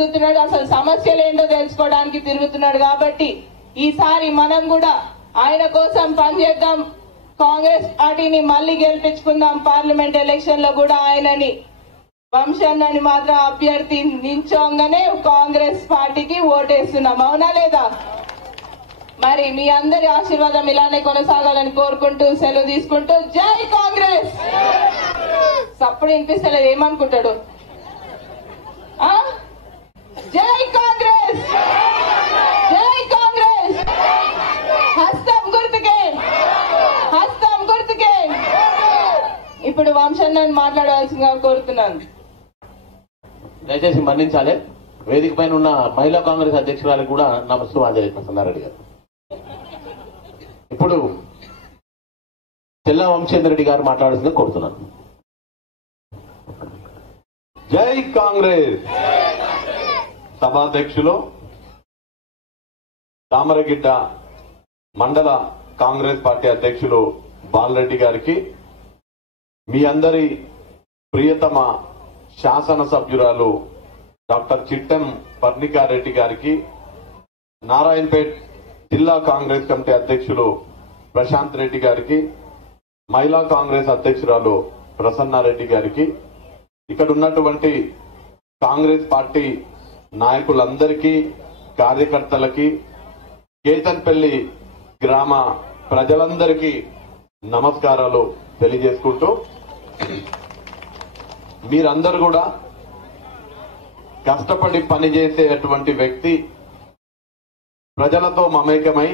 తిరుగుతున్నాడు, అసలు సమస్యలు ఏంటో తెలుసుకోవడానికి తిరుగుతున్నాడు. కాబట్టి ఈసారి మనం కూడా ఆయన కోసం పనిచేద్దాం, కాంగ్రెస్ పార్టీని మళ్లీ గెలిపించుకుందాం. పార్లమెంట్ ఎలక్షన్ లో కూడా ఆయనని వంశన్నని మాత్రం అభ్యర్థి నించోగానే కాంగ్రెస్ పార్టీకి ఓటేస్తున్నాం, అవునా లేదా? మరి మీ అందరి ఆశీర్వాదం ఇలానే కొనసాగాలని కోరుకుంటూ సెలవు తీసుకుంటూ జై కాంగ్రెస్. సప్పుడు వినిపిస్తలేదు, ఏమనుకుంటాడు? జై కాంగ్రెస్, జై కాంగ్రెస్. హస్తం గుర్తుకే, హస్తం గుర్తుకే. ఇప్పుడు వంశన్నని మాట్లాడవలసిందిగా కోరుతున్నాను. దయచేసి మన్నించాలి. వేదిక పైన ఉన్న మహిళా కాంగ్రెస్ అధ్యక్షురాలకు కూడా నమస్తే ఆంజనేయ ప్రసన్నారెడ్డి గారు. ఇప్పుడు తెల్ల వంశేంద్రెడ్డి గారు మాట్లాడాల్సిందిగా కోరుతున్నాను. జై కాంగ్రెస్. సభాధ్యక్షులు తామరగిడ్డ మండల కాంగ్రెస్ పార్టీ అధ్యక్షులు బాలరెడ్డి గారికి, మీ అందరి ప్రియతమ శాసనసభ్యురాలు డాక్టర్ చిట్టెం పర్ణికారెడ్డి గారికి, నారాయణపేట్ జిల్లా కాంగ్రెస్ కమిటీ అధ్యక్షులు ప్రశాంత్ రెడ్డి గారికి, మహిళా కాంగ్రెస్ అధ్యక్షురాలు ప్రసన్నారెడ్డి గారికి, ఇక్కడ ఉన్నటువంటి కాంగ్రెస్ పార్టీ నాయకులందరికీ, కార్యకర్తలకి, కేతన్పల్లి గ్రామ ప్రజలందరికీ నమస్కారాలు తెలియజేసుకుంటూ, మీరందరూ కూడా కష్టపడి పనిచేసేటువంటి వ్యక్తి, ప్రజలతో మమేకమై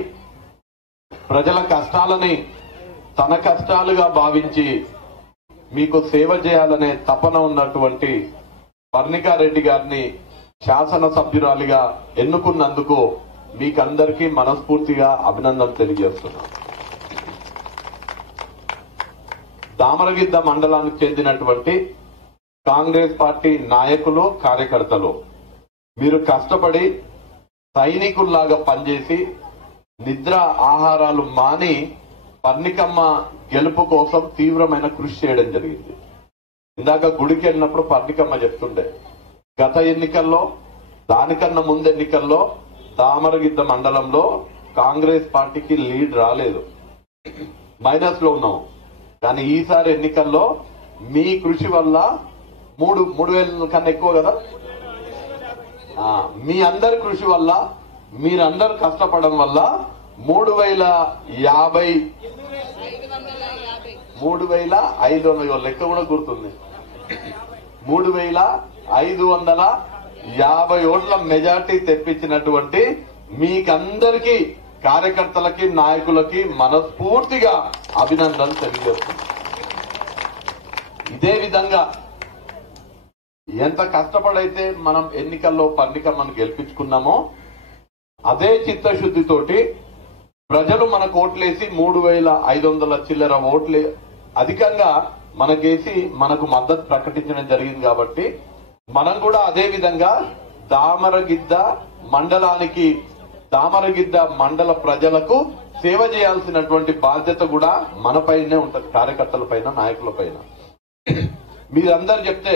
ప్రజల కష్టాలని తన కష్టాలుగా భావించి మీకు సేవ చేయాలనే తపన ఉన్నటువంటి పర్ణికారెడ్డి గారిని శాసనసభ్యురాలిగా ఎన్నుకున్నందుకు మీకందరికీ మనస్ఫూర్తిగా అభినందన తెలియజేస్తున్నాను. దామరగిద్ద మండలానికి చెందినటువంటి కాంగ్రెస్ పార్టీ నాయకులు, కార్యకర్తలు, మీరు కష్టపడి సైనికుల్లాగా పనిచేసి నిద్ర ఆహారాలు మాని పర్ణికమ్మ గెలుపు కోసం తీవ్రమైన కృషి చేయడం జరిగింది. ఇందాక గుడికి వెళ్ళినప్పుడు పర్ణికమ్మ చెప్తుండే, గత ఎన్నికల్లో, దానికన్నా ముందు ఎన్నికల్లో దామరగిద్ద మండలంలో కాంగ్రెస్ పార్టీకి లీడ్ రాలేదు, మైనస్ లో ఉన్నాం. కానీ ఈసారి ఎన్నికల్లో మీ కృషి వల్ల 3,000 కన్నా ఎక్కువ కదా, మీ అందరి కృషి వల్ల, మీరందరు కష్టపడడం వల్ల 3,500 లెక్క కూడా గుర్తుంది, 3,550 ఓట్ల మెజార్టీ తెప్పించినటువంటి మీకందరికీ, కార్యకర్తలకి, నాయకులకి మనస్ఫూర్తిగా అభినందనలు తెలియజేస్తున్నాను. ఇదే విధంగా ఎంత కష్టపడైతే మనం ఎన్నికల్లో పర్ణికమ్మను గెలిపించుకున్నామో అదే చిత్తశుద్ధితోటి ప్రజలు మనకు ఓట్లేసి 3,500 చిల్లర ఓట్లే అధికంగా మనకేసి మనకు మద్దతు ప్రకటించడం జరిగింది. కాబట్టి మనం కూడా అదే విధంగా దామరగిద్ద మండలానికి, దామరగిద్ద మండల ప్రజలకు సేవ చేయాల్సినటువంటి బాధ్యత కూడా మనపైనే ఉంటది, కార్యకర్తల పైన, నాయకుల పైన. మీరందరు చెప్తే,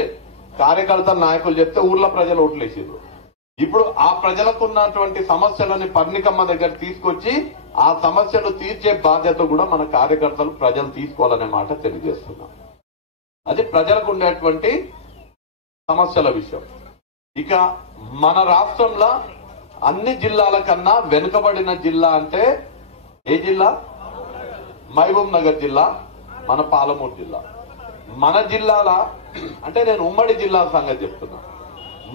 కార్యకర్తల నాయకులు చెప్తే ఊర్లో ప్రజలు ఓట్లేసారు. ఇప్పుడు ఆ ప్రజలకు ఉన్నటువంటి సమస్యలని పర్ణికమ్మ దగ్గర తీసుకొచ్చి ఆ సమస్యలు తీర్చే బాధ్యత కూడా మన కార్యకర్తలు, ప్రజలు తీసుకోవాలనే మాట తెలియజేస్తున్నాం. అది ప్రజలకు ఉండేటువంటి సమస్యల విషయం. ఇక మన రాష్ట్రంలో అన్ని జిల్లాల కన్నా వెనుకబడిన జిల్లా అంటే ఏ జిల్లా? మహబూబ్ నగర్ జిల్లా, మన పాలమూరు జిల్లా. మన జిల్లాల అంటే నేను ఉమ్మడి జిల్లా సంగతి చెప్తున్నా.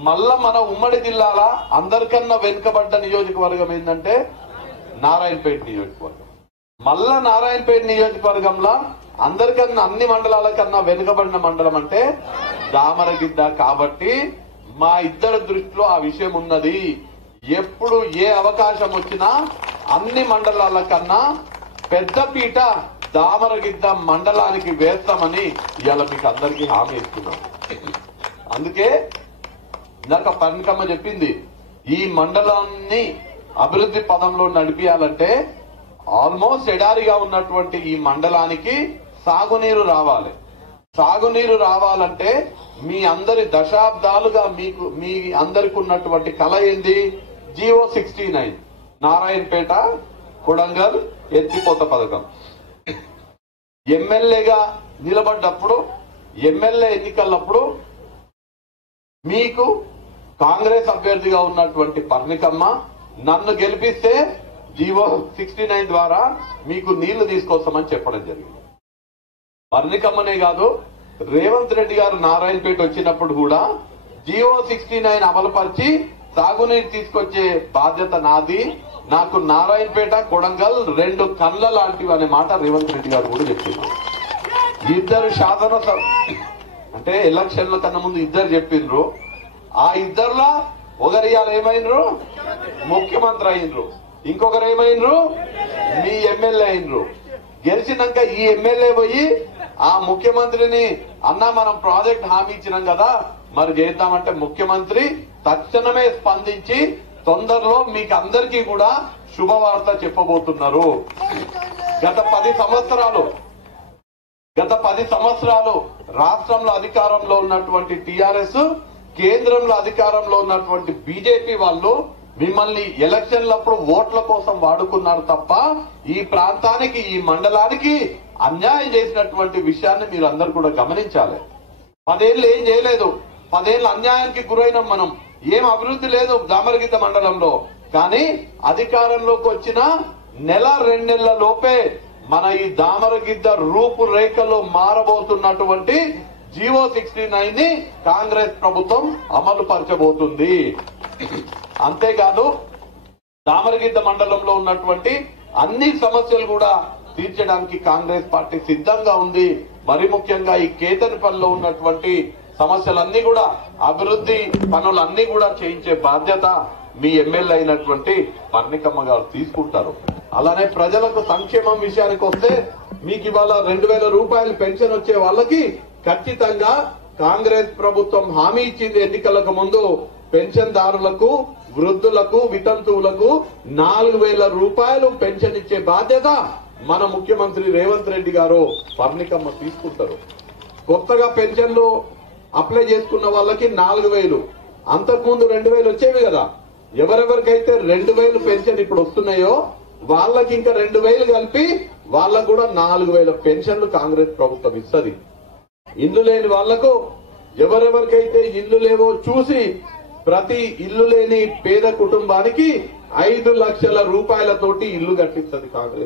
మళ్ళా మన ఉమ్మడి జిల్లాల అందరికన్నా వెనుకబడ్డ నియోజకవర్గం ఏంటంటే నారాయణపేట నియోజకవర్గం. మళ్ళా నారాయణపేట నియోజకవర్గంలో అందరికన్నా, అన్ని మండలాల కన్నా వెనుకబడిన మండలం అంటే దామరగిద్ద. కాబట్టి మా ఇద్దరి దృష్టిలో ఆ విషయం ఉన్నది. ఎప్పుడు ఏ అవకాశం వచ్చినా అన్ని మండలాల కన్నా పెద్దపీట దామరగిద్ద మండలానికి వేస్తామని ఇవాళ మీకు అందరికీ హామీ ఇస్తున్నాం. అందుకే ఇందాక పర్ణికమ్మ చెప్పింది, ఈ మండలాన్ని అభివృద్ధి పదంలో నడిపియాలంటే ఆల్మోస్ట్ ఎడారిగా ఉన్నటువంటి ఈ మండలానికి సాగునీరు రావాలి. సాగునీరు రావాలంటే మీ అందరి దశాబ్దాలుగా మీ అందరికి ఉన్నటువంటి కళ ఏంది? జియో 69 నారాయణపేట కొడంగల్ ఎత్తిపోత పథకం. ఎమ్మెల్యేగా నిలబడ్డప్పుడు, ఎమ్మెల్యే ఎన్నికలప్పుడు మీకు కాంగ్రెస్ అభ్యర్థిగా ఉన్నటువంటి పర్ణికమ్మ నన్ను గెలిపిస్తే జియో 69 ద్వారా మీకు నీళ్లు తీసుకొస్తామని చెప్పడం జరిగింది. పర్ణికమ్మనే కాదు, రేవంత్ రెడ్డి గారు నారాయణపేట వచ్చినప్పుడు కూడా జియో 69 అమలుపరిచి సాగునీరు తీసుకొచ్చే బాధ్యత నాది, నాకు నారాయణపేట కొడంగల్ 2 కళ్ళ లాంటివి అనే మాట రేవంత్ రెడ్డి గారు కూడా చెప్తున్నారు. ఇద్దరు శాసనసభ అంటే ఎలక్షన్ల కన్నా ముందు ఇద్దరు చెప్పిండ్రు. ఆ ఇద్దరులా ఒకరు ఇవాళ ఏమైనరు? ముఖ్యమంత్రి అయినరు. ఇంకొకరు ఏమైనరు? మీ ఎమ్మెల్యే అయినరు. గెలిచినాక ఈ ఎమ్మెల్యే పోయి ఆ ముఖ్యమంత్రిని అన్నా మనం ప్రాజెక్ట్ హామీ ఇచ్చినాం కదా మరి చేద్దామంటే ముఖ్యమంత్రి తక్షణమే స్పందించి తొందరలో మీకు అందరికీ కూడా శుభవార్త చెప్పబోతున్నారు. గత 10 సంవత్సరాలు రాష్ట్రంలో అధికారంలో ఉన్నటువంటి టీఆర్ఎస్, కేంద్రంలో అధికారంలో ఉన్నటువంటి బీజేపీ వాళ్ళు మిమ్మల్ని ఎలక్షన్లప్పుడు ఓట్ల కోసం వాడుకున్నారు తప్ప ఈ ప్రాంతానికి, ఈ మండలానికి అన్యాయం చేసినటువంటి విషయాన్ని మీరు అందరూ కూడా గమనించాలి. 10 ఏళ్ళు ఏం చేయలేదు. 10 ఏళ్ళు అన్యాయానికి గురైనాం మనం. ఏం అభివృద్ధి లేదు దామరగిద్ద మండలంలో. కానీ అధికారంలోకి వచ్చిన నెల 2 నెలల లోపే మన ఈ దామరగిద్ద రూపురేఖలు మారబోతున్నటువంటి జియో 69 ని కాంగ్రెస్ ప్రభుత్వం అమలు పరచబోతుంది. అంతేకాదు దామరగిద్ద మండలంలో ఉన్నటువంటి అన్ని సమస్యలు కూడా తీర్చడానికి కాంగ్రెస్ పార్టీ సిద్ధంగా ఉంది. మరి ముఖ్యంగా ఈ కేతన్పల్లిలో ఉన్నటువంటి సమస్యలన్నీ కూడా, అభివృద్ధి పనులన్నీ కూడా చేయించే బాధ్యత మీ ఎమ్మెల్యే అయినటువంటి పర్ణికమ్మ గారు తీసుకుంటారు. అలానే ప్రజలకు సంక్షేమం విషయానికి వస్తే మీకు ఇవాళ 2000 రూపాయలు పెన్షన్ వచ్చే వాళ్ళకి ఖచ్చితంగా కాంగ్రెస్ ప్రభుత్వం హామీ ఇచ్చింది ఎన్నికలకు ముందు. పెన్షన్దారులకు, వృద్ధులకు, వితంతువులకు 4000 రూపాయలు పెన్షన్ ఇచ్చే బాధ్యత మన ముఖ్యమంత్రి రేవంత్ రెడ్డి గారు పర్ణికమ్మ తీసుకుంటారు. కొత్తగా పెన్షన్లు అప్లై చేసుకున్న వాళ్ళకి 4000, అంతకుముందు 2000 వచ్చేవి కదా. ఎవరెవరికైతే 2000 పెన్షన్ ఇప్పుడు వస్తున్నాయో వాళ్ళకి ఇంకా 2000 కలిపి వాళ్ళకు కూడా 4000 పెన్షన్లు కాంగ్రెస్ ప్రభుత్వం ఇస్తుంది. ఇల్లు లేని వాళ్లకు, ఎవరెవరికైతే ఇల్లు లేవో చూసి ప్రతి ఇల్లు లేని పేద కుటుంబానికి 5 లక్షల రూపాయలతోటి ఇల్లు కట్టిస్తుంది కాంగ్రెస్.